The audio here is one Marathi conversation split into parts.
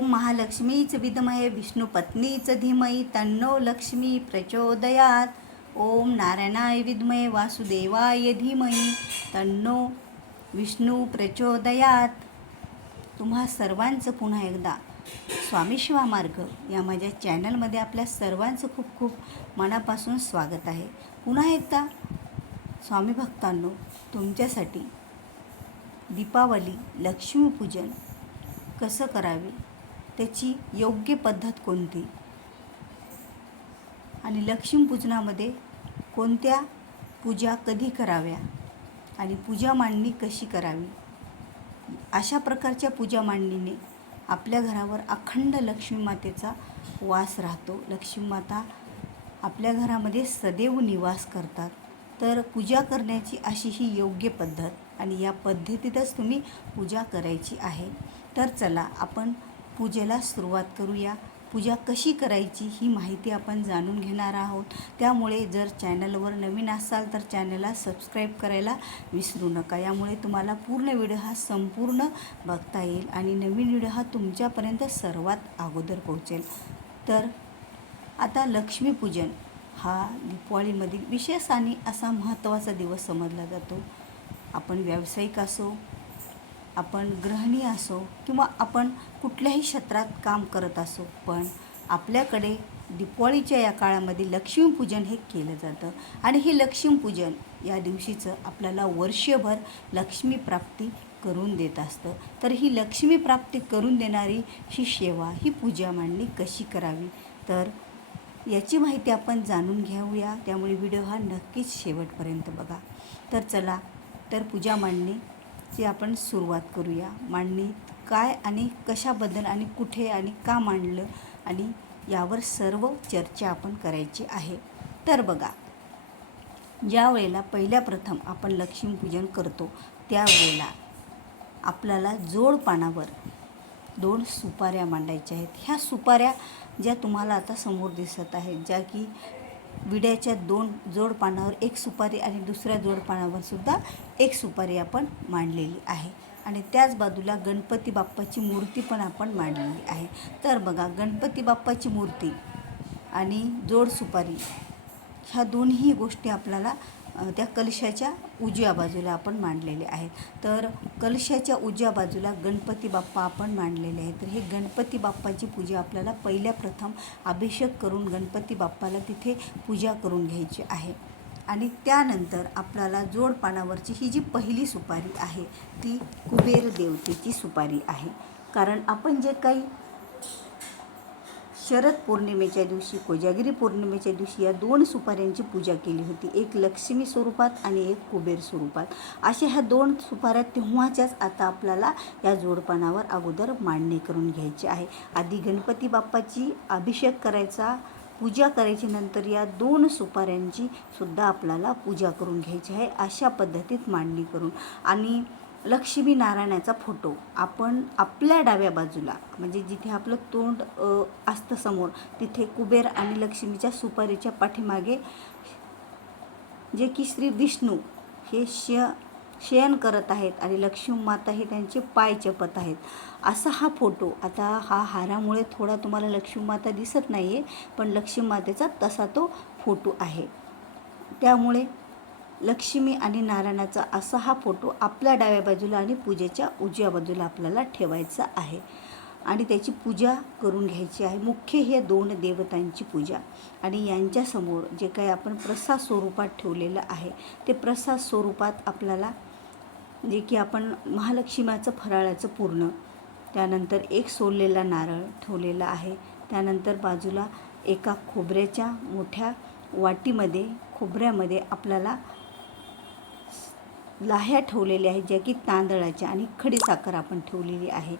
ओम महालक्ष्मीच विद्महे विष्णुपत्नीच धीमहि तन्नो लक्ष्मी प्रचोदयात। ओम नारायणाय विद्महे वासुदेवाय धीमहि तन्नो विष्णू प्रचोदयात। तुम्हा सर्वांचं पुन्हा एकदा स्वामी शिवा मार्ग या माझ्या चॅनलमध्ये आपल्या सर्वांचं खूप खूप मनापासून स्वागत आहे। पुन्हा एकदा स्वामी भक्तांनो, तुमच्यासाठी दीपावली लक्ष्मीपूजन कसं करावे, त्याची योग्य पद्धत कोणती आणि लक्ष्मीपूजनामध्ये कोणत्या पूजा कधी कराव्या आणि पूजा मांडणी कशी करावी, अशा प्रकारच्या पूजा मांडणीने आपल्या घरावर अखंड लक्ष्मी मातेचा वास राहतो। लक्ष्मी माता आपल्या घरामध्ये सदैव निवास करतात। तर पूजा करण्याची अशी ही योग्य पद्धत आणि या पद्धतीतच तुम्ही पूजा करायची आहे। तर चला आपण पूजेला सुरुवात करूया। पूजा कशी करायची ही माहिती आपण जाणून घेणार आहोत। त्यामुळे जर चॅनलवर नवीन असाल तर चॅनलला सबस्क्राईब करायला विसरू नका। यामुळे तुम्हाला पूर्ण व्हिडिओ हा संपूर्ण बघता येईल आणि नवीन व्हिडिओ हा तुमच्यापर्यंत सर्वात अगोदर पोहोचेल। तर आता लक्ष्मीपूजन हा दिवाळीमधील विशेष आणि असा महत्त्वाचा दिवस समजला जातो। आपण व्यावसायिक असो, आपण गृहिणी असो किंवा आपण कुठल्याही क्षेत्रात काम करत असो, पण आपल्याकडे दिवाळीच्या या काळामध्ये लक्ष्मीपूजन हे केलं जातं आणि हे लक्ष्मीपूजन या दिवशीचं आपल्याला वर्षभर लक्ष्मी प्राप्ती करून देत असतं। तर ही लक्ष्मी प्राप्ती करून देणारी ही सेवा, ही पूजा मांडणी कशी करावी, तर याची माहिती आपण जाणून घेऊया। त्यामुळे व्हिडिओ हा नक्कीच शेवटपर्यंत बघा। तर चला तर पूजा मांडणीची आपण सुरुवात करूया। मांडणीत काय आणि कशाबद्दल आणि कुठे आणि का मांडलं आणि यावर सर्व चर्चा आपण करायची आहे। तर बघा, ज्या वेळेला पहिल्या प्रथम आपण लक्ष्मीपूजन करतो त्यावेळेला आपल्याला जोड पानावर 2 सुपाऱ्या मांडायच्या आहेत। ह्या सुपाऱ्या ज्या तुम्हाला आता समोर दिसत आहेत, ज्या की विड्याच्या 2 जोड पानावर 1 सुपारी आणि दुसऱ्या जोड पानावर सुद्धा 1 सुपारी आपण मांडलेली आहे आणि त्याच बाजूला गणपती बाप्पाची मूर्ती पण आपण मांडलेली आहे। तर बघा, गणपती बाप्पाची मूर्ती आणि जोड सुपारी ह्या दोन्ही गोष्टी आपल्याला त्या कलशाच्या उजव्या बाजूला आपण मांडलेले आहेत। तर कलशाच्या उजव्या बाजूला गणपती बाप्पा आपण मांडलेले आहेत। तर हे गणपती बाप्पाची पूजा आपल्याला पहिल्या प्रथम अभिषेक करून गणपती बाप्पाला तिथे पूजा करून घ्यायची आहे आणि त्यानंतर आपल्याला जोड पानावरची ही जी पहिली सुपारी आहे ती कुबेर देवतेची सुपारी आहे। कारण आपण जे काही शरद पौर्णिमेच्या दिवशी, कोजागिरी पौर्णिमेच्या दिवशी या 2 सुपाऱ्यांची पूजा केली होती, एक लक्ष्मी स्वरूपात आणि एक कुबेर स्वरूपात। अशा ह्या 2 सुपाऱ्या तेव्हाच्याच आता आपल्याला या जोडपानावर अगोदर मांडणी करून घ्यायची आहे। आधी गणपती बाप्पाची अभिषेक करायचा, पूजा करायची, नंतर या 2 सुपाऱ्यांची सुद्धा आपल्याला पूजा करून घ्यायची आहे। अशा पद्धतीत मांडणी करून आणि लक्ष्मी नारायणाचा फोटो आपण आपल्या डाव्या बाजूला, म्हणजे जिथे आपलं तोंड असतं समोर, तिथे कुबेर आणि लक्ष्मीच्या सुपारीच्या पाठीमागे जे की श्री विष्णू हे शयन करत आहेत आणि लक्ष्मी माता हे त्यांचे पाय चपत आहेत, असा हा फोटो। आता हा हारामुळे थोडा तुम्हाला लक्ष्मी माता दिसत नाही आहे, पण लक्ष्मी मातेचा तसा तो फोटो आहे। त्यामुळे लक्ष्मी आणि नारायणाचा असा हा फोटो आपल्या डाव्या बाजूला आणि पूजेच्या उजव्या बाजूला आपल्याला ठेवायचा आहे आणि त्याची पूजा करून घ्यायची आहे। मुख्य हे 2 देवतांची पूजा आणि यांच्यासमोर जे काही आपण प्रसाद स्वरूपात ठेवलेलं आहे ते प्रसाद स्वरूपात आपल्याला जे की आपण महालक्ष्मीचं फराळाचं पूर्ण, त्यानंतर एक सोललेला नारळ ठेवलेला आहे, त्यानंतर बाजूला एका खोबऱ्याच्या मोठ्या वाटीमध्ये, खोबऱ्यामध्ये आपल्याला लाह्या ठेवलेल्या आहेत, ज्या की तांदळाच्या, आणि खडी साखर आपण ठेवलेली आहे।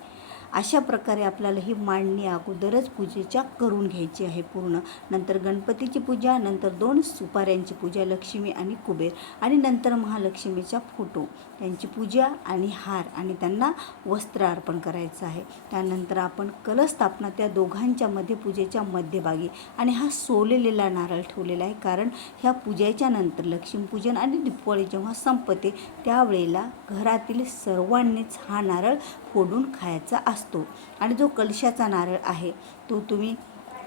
अशा प्रकारे आपल्याला ही मांडणी अगोदरच पूजेच्या करून घ्यायची आहे पूर्ण। नंतर गणपतीची पूजा, नंतर 2 सुपाऱ्यांची पूजा, लक्ष्मी आणि कुबेर, आणि नंतर महालक्ष्मीचा फोटो, त्यांची पूजा आणि हार आणि त्यांना वस्त्र अर्पण करायचं आहे. त्यानंतर आपण कलश स्थापना त्या दोघांच्या मध्ये पूजेच्या मध्यभागी आणि हा सोललेला नारळ ठेवलेला आहे, कारण ह्या पूजेच्या नंतर लक्ष्मीपूजन आणि दिवाळी जेव्हा संपते त्यावेळेला घरातील सर्वांनीच हा नारळ फोडून खायचा असतो. आणि जो कलशाचा नारळ आहे तो तुम्ही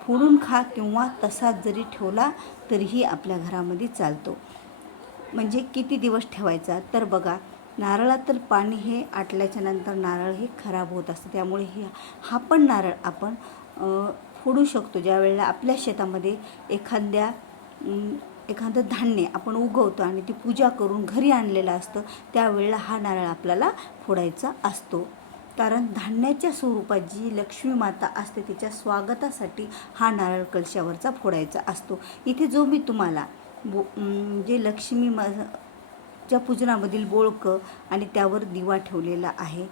फोडून खा किंवा तसाच जरी ठेवला तरीही आपल्या घरामध्ये चालतो. म्हणजे किती दिवस ठेवायचा तर बघा, नारळातील पाणी हे आटल्याच्या नंतर नारळ हे खराब होत असतं, त्यामुळे हा पण नारळ आपण फोडू शकतो. ज्या वेळेला आपल्या शेतामध्ये एखादं धान्य आपण उगवतो आणि ती पूजा करून घरी आणलेलं असतं त्यावेळेला हा नारळ आपल्याला फोडायचा असतो. कारण धान्याच्या स्वरूपात जी लक्ष्मी माता असते तिच्या स्वागतासाठी हा नारळ कलशावरचा फोडायचा असतो. इथे जो मी तुम्हाला जे लक्ष्मी च्या पूजनामधील बोळकं आणि त्यावर दिवा ठेवलेला आहे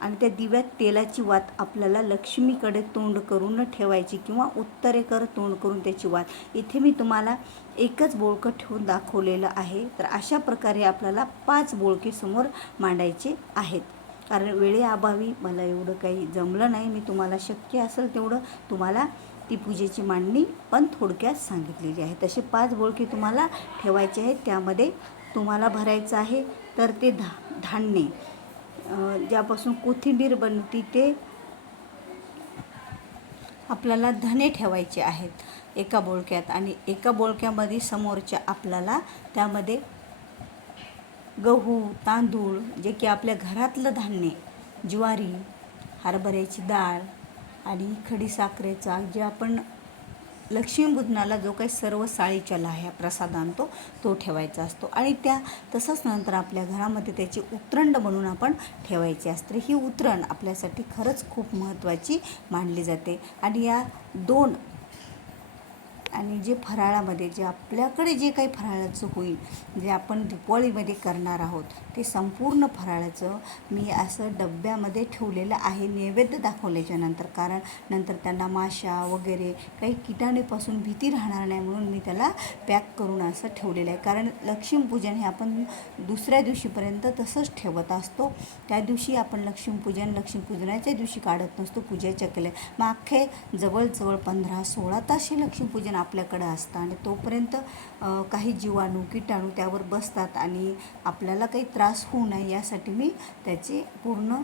आणि त्या दिव्यात तेलाची वात आपल्याला लक्ष्मीकडे तोंड करून ठेवायची किंवा उत्तरेकर तोंड करून त्याची वात. इथे मी तुम्हाला एकच बोळकं ठेवून दाखवलेलं आहे. तर अशा प्रकारे आपल्याला 5 बोळके समोर मांडायचे आहेत. कारण वेळेअभावी मला एवढं काही जमलं नाही. मी तुम्हाला शक्य असेल तेवढं तुम्हाला ती पूजेची मांडणी पण थोडक्यात सांगितलेली आहे. तसे 5 बोळके तुम्हाला ठेवायचे आहेत. त्यामध्ये तुम्हाला भरायचं आहे तर ते धान्य ज्यापासून कोथिंबीर बनते ते आपल्याला धने ठेवायचे आहेत एका बोळक्यात. आणि एका बोळक्यामध्ये समोरच्या आपल्याला त्यामध्ये गहू, तांदूळ, जे की आपल्या घरातलं धान्य, ज्वारी, हरभऱ्याची डाळ आणि खडीसाखरेचा जे आपण लक्ष्मीपूजनाला जो काही सर्व साळीच्या लाह्या प्रसाद आणतो तो ठेवायचा असतो. आणि तसंच नंतर आपल्या घरामध्ये त्याची उतरंड म्हणून आपण ठेवायची असते. ही उतरण आपल्यासाठी खरंच खूप महत्त्वाची मानली जाते. आणि या 2 आणि जे फराळामध्ये जे आपल्याकडे जे काही फराळाचं होईल, जे आपण दिवाळीमध्ये करणार आहोत ते संपूर्ण फराळाचं मी असं डब्यामध्ये ठेवलेलं आहे नैवेद्य दाखवल्याच्या नंतर. कारण नंतर त्यांना माशा वगैरे काही कीटाणूपासून भीती राहणार नाही म्हणून मी त्याला पॅक करून असं ठेवलेलं आहे. कारण लक्ष्मीपूजन हे आपण दुसऱ्या दिवशीपर्यंत तसंच ठेवत असतो. त्या दिवशी आपण लक्ष्मीपूजनाच्या दिवशी काढत नसतो पूजेच्या केल्या. मग अख्खे जवळजवळ 15-16 तास हे लक्ष्मीपूजन आपल्याकडं असतं आणि तोपर्यंत काही जीवाणू कीटाणू त्यावर बसतात आणि आपल्याला काही त्रास होऊ नये यासाठी मी त्याचे पूर्ण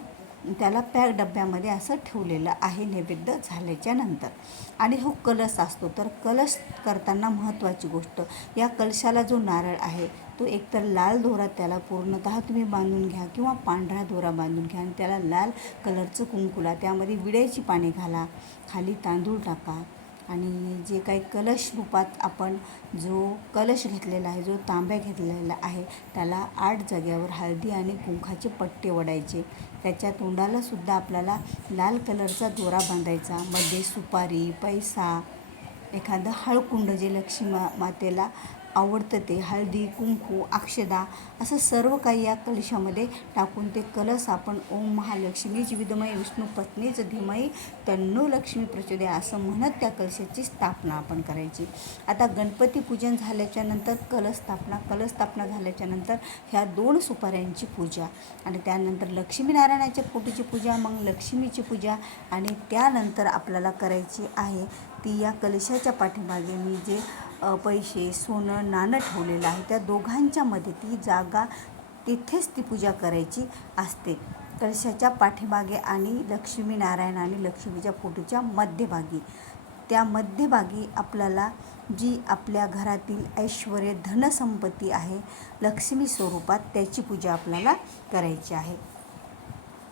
त्याला पॅक डब्यामध्ये असं ठेवलेलं आहे नैवेद्य झाल्याच्या नंतर. आणि हो कलश असतो, तर कलश करताना महत्त्वाची गोष्ट, या कलशाला जो नारळ आहे तो एकतर लाल दोरा त्याला पूर्णतः तुम्ही बांधून घ्या किंवा पांढरा दोरा बांधून घ्या आणि त्याला लाल कलरचं कुंकू त्यामध्ये विड्याची पाने घाला, खाली तांदूळ टाका आणि जे काही कलश रूपात आपण जो कलश घेतलेला आहे, जो तांब्या घेतलेला आहे त्याला 8 जागेवर हळदी आणि कुंकाचे पट्टे ओढायचे. त्याच्या तोंडालासुद्धा आपल्याला लाल कलरचा दोरा बांधायचा. मध्ये सुपारी, पैसा, एखादं हळकुंड जे लक्ष्मी मातेला आवडतं ते, हळदी, कुंकू, अक्षदा असं सर्व काही या कलशामध्ये टाकून ते कलश आपण ओम महालक्ष्मीच विद्महे विष्णू पत्नीच धीमहि तन्नो लक्ष्मी प्रचोदयात् असं म्हणत त्या कलशाची स्थापना आपण करायची. आता गणपती पूजन झाल्याच्या नंतर कलश स्थापना झाल्याच्या नंतर ह्या 2 सुपाऱ्यांची पूजा आणि त्यानंतर लक्ष्मीनारायणाच्या फोटोची पूजा, मग लक्ष्मीची पूजा आणि त्यानंतर आपल्याला करायची आहे ती या कलशाच्या पाठीमागे मी जे पैसे, सोनं, नाणं ठेवलेलं आहे त्या दोघांच्या मध्ये ती जागा, तिथेच ती पूजा करायची असते. कलशाच्या पाठीमागे आणि लक्ष्मीनारायण आणि लक्ष्मीच्या फोटोच्या मध्यभागी. त्या मध्यभागी आपल्याला जी आपल्या घरातील ऐश्वर्य, धनसंपत्ती आहे लक्ष्मी स्वरूपात त्याची पूजा आपल्याला करायची आहे.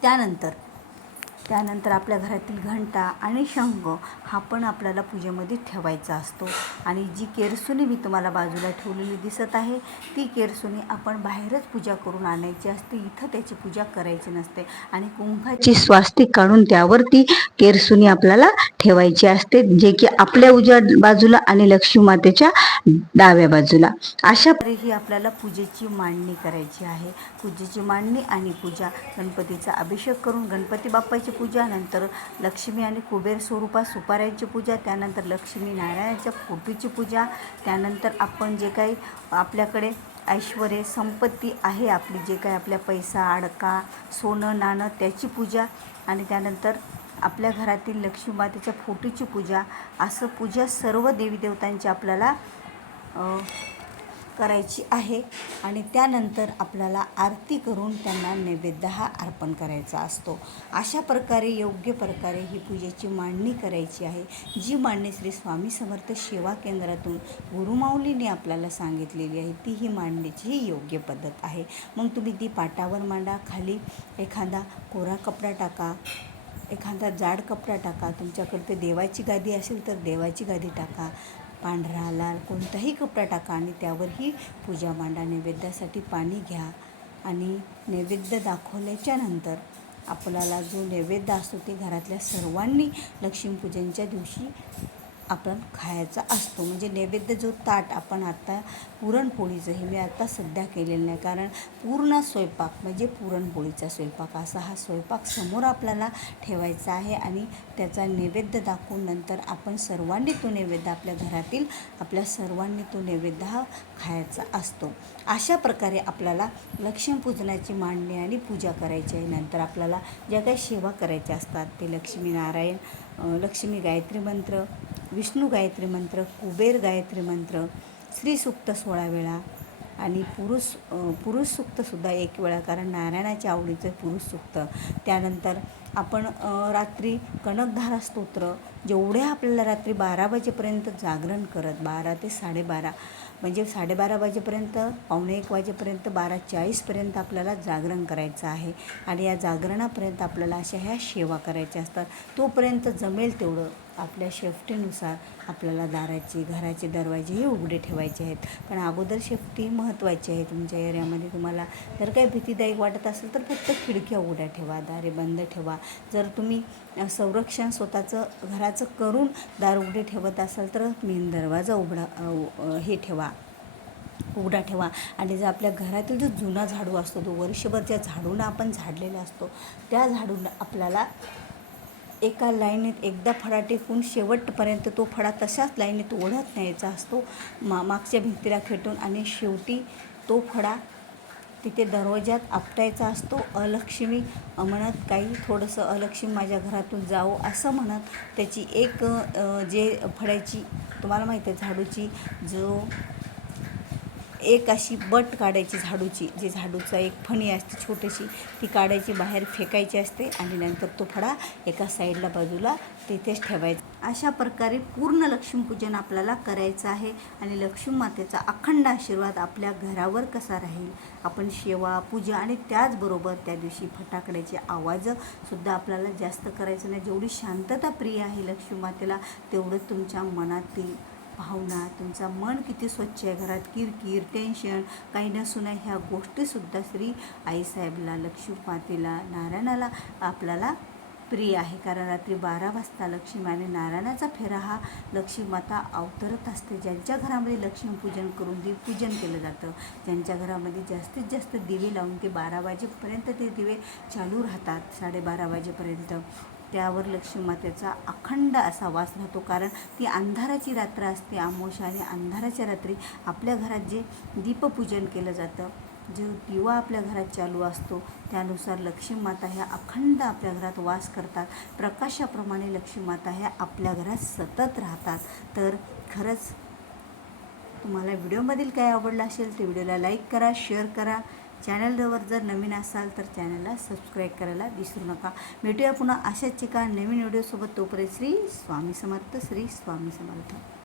त्यानंतर आपल्या घरातील घंटा आणि शंख हा पण आपल्याला पूजेमध्ये ठेवायचा असतो. आणि जी केरसुणी मी तुम्हाला बाजूला ठेवलेली दिसत आहे ती केरसुणी आपण बाहेरच पूजा करून आणायची असते, इथं त्याची पूजा करायची नसते. आणि कुंभाची स्वास्तिक काढून त्यावरती केरसुणी आपल्याला ठेवायची असते, जे की आपल्या उजव्या बाजूला आणि लक्ष्मी मातेच्या डाव्या बाजूला. अशा तऱ्हेने आपल्याला पूजेची मांडणी करायची आहे. पूजेची मांडणी आणि पूजा, गणपतीचा अभिषेक करून गणपती बाप्पाची पूजा, नंतर लक्ष्मी आणि कुबेर स्वरूपात सुपाऱ्यांची पूजा, त्यानंतर लक्ष्मी नारायणाच्या फोटोची पूजा, त्यानंतर आपण जे काही आपल्याकडे ऐश्वर्य संपत्ती आहे आपली, जे काही आपल्या पैसा अडका सोनं नाणं त्याची पूजा, आणि त्यानंतर आपल्या घरातील लक्ष्मी मातेच्या फोटोची पूजा, असं पूजा सर्व देवीदेवतांची आपल्याला करायची आहे. आणि त्यानंतर आपल्याला आरती करून त्यांना नैवेद्य हा अर्पण करायचा असतो. अशा प्रकारे योग्य प्रकारे ही पूजेची मांडणी करायची आहे, जी मांडणी श्री स्वामी समर्थ सेवा केंद्रातून गुरुमाऊलीने आपल्याला सांगितलेली आहे. ती ही मांडणीची ही योग्य पद्धत आहे. मग तुम्ही ती पाटावर मांडा, खाली एखादा कोरा कपडा टाका, एखादा जाड कपडा टाका, तुमच्याकडे देवाची गादी असेल तर देवाची गादी टाका, पांढरा लाल कोणताही कपडा टाका आणि त्यावर ही पूजा मांडा. नैवेद्यासाठी पाणी घ्या आणि नैवेद्य दाखवल्याच्या नंतर आपल्याला जो नैवेद्य असतो ते घरातल्या सर्वांनी लक्ष्मीपूजनच्या दिवशी आपण खायचा असतो. म्हणजे नैवेद्य जो ताट आपण आता पुरणपोळीचं, हे मी आता सध्या केलेलं नाही, कारण पूर्ण स्वयंपाक म्हणजे पुरणपोळीचा स्वयंपाक, असा हा स्वयंपाक समोर आपल्याला ठेवायचा आहे आणि त्याचा नैवेद्य दाखवून नंतर आपण सर्वांनी तो नैवेद्य आपल्या घरातील आपल्या सर्वांनी तो नैवेद्य हा खायचा असतो. अशा प्रकारे आपल्याला लक्ष्मीपूजनाची मांडणी आणि पूजा करायची आहे. नंतर आपल्याला ज्या काही सेवा करायच्या असतात ते लक्ष्मीनारायण, लक्ष्मी गायत्री मंत्र, विष्णू गायत्री मंत्र, कुबेर गायत्री मंत्र, स्त्री सूक्त 16 वेळा आणि पुरुष सूक्तसुद्धा 1 वेळा, कारण नारायणाच्या आवडीचं पुरुष सूक्त. त्यानंतर आपण रात्री कनकधारा स्तोत्र, जेवढ्या आपल्याला रात्री 12 वाजेपर्यंत जागरण करत, 12 ते 12:30 म्हणजे 12:30 वाजेपर्यंत, 12:45 वाजेपर्यंत, 12:40पर्यंत आपल्याला जागरण करायचं आहे. आणि या जागरणापर्यंत आपल्याला अशा ह्या सेवा करायच्या असतात. तोपर्यंत जमेल तेवढं आपल्या शेफ्टीनुसार आपल्याला दाराचे घराचे दरवाजे हे उघडे ठेवायचे आहेत. पण अगोदर शेफ्टी महत्त्वाची आहे. तुमच्या एरियामध्ये तुम्हाला जर काही भीतीदायक वाटत असेल तर फक्त खिडक्या उघड्या ठेवा, दारे बंद ठेवा. जर तुम्ही संरक्षण स्वतःचं घराचं करून दार उघडे ठेवत असाल तर मेन दरवाजा उघडा ठेवा. आणि जर आपल्या घरातील जो जुना झाडू असतो, तो वर्षभर ज्या झाडूनं आपण झाडलेला असतो, त्या झाडूनं आपल्याला एका लाईनीत एकदा फळा टेकून शेवटपर्यंत तो फळा तशाच लाईनीत ओढत न्यायचा असतो, मागच्या भिंतीला खेटून, आणि शेवटी तो फळा तिथे दरवाजात आपटायचा असतो. अलक्ष्मी म्हणत, काही थोडंसं अलक्ष्मी माझ्या घरातून जावो असं म्हणत त्याची एक जे फळ्याची तुम्हाला माहिती आहे, झाडूची जो एक अशी बट काढायची झाडूची, जी झाडूचा एक फणी असते छोटीशी, ती काढायची, बाहेर फेकायची असते आणि नंतर तो फळा एका साईडला बाजूला तिथेच ठेवायचा. अशा प्रकारे पूर्ण लक्ष्मीपूजन आपल्याला करायचं आहे. आणि लक्ष्मी मातेचा अखंड आशीर्वाद आपल्या घरावर कसा राहील, आपण सेवा पूजा आणि त्याचबरोबर त्या दिवशी फटाकड्याचे आवाजसुद्धा आपल्याला जास्त करायचं नाही. जेवढी शांतता प्रिय आहे लक्ष्मी मातेला, तेवढं तुमच्या मनातील भावना, तुमचं मन किती स्वच्छ आहे, घरात किरकिर टेन्शन काही नसू नये, ह्या गोष्टीसुद्धा श्री आईसाहेबला, लक्ष्मी मातेला, नारायणाला आपल्याला प्रिय आहे. कारण रात्री 12 वाजता लक्ष्मी आणि नारायणाचा फेरा हा लक्ष्मी माता अवतरत असते. ज्यांच्या घरामध्ये लक्ष्मीपूजन करून दीपपूजन केलं जातं, ज्यांच्या घरामध्ये जास्तीत जास्त दिवे लावून ते 12 वाजेपर्यंत ते दिवे चालू राहतात, 12:30 वाजेपर्यंत, त्यावर लक्ष्मी मातेचा अखंड असा वास राहतो. कारण ती अंधाराची रात्र असते, अमावस्या, आणि अंधाराच्या रात्री आपल्या घरात जे दीपपूजन केलं जातं, जो दिवा आपल्या घरात चालू असतो, त्यानुसार लक्ष्मी माता ह्या अखंड आपल्या घरात वास करतात. प्रकाशाप्रमाणे लक्ष्मी माता ह्या आपल्या घरात सतत राहतात. तर खरंच तुम्हाला व्हिडिओमधील काय आवडलं असेल तर व्हिडिओला लाईक करा, शेअर करा. चॅनलवर जर नवीन असाल तर चॅनलला सबस्क्राईब करायला विसरू नका. भेटूया पुन्हा अशाच एका नवीन व्हिडिओसोबत. तोपर्यंत श्री स्वामी समर्थ, श्री स्वामी समर्थ.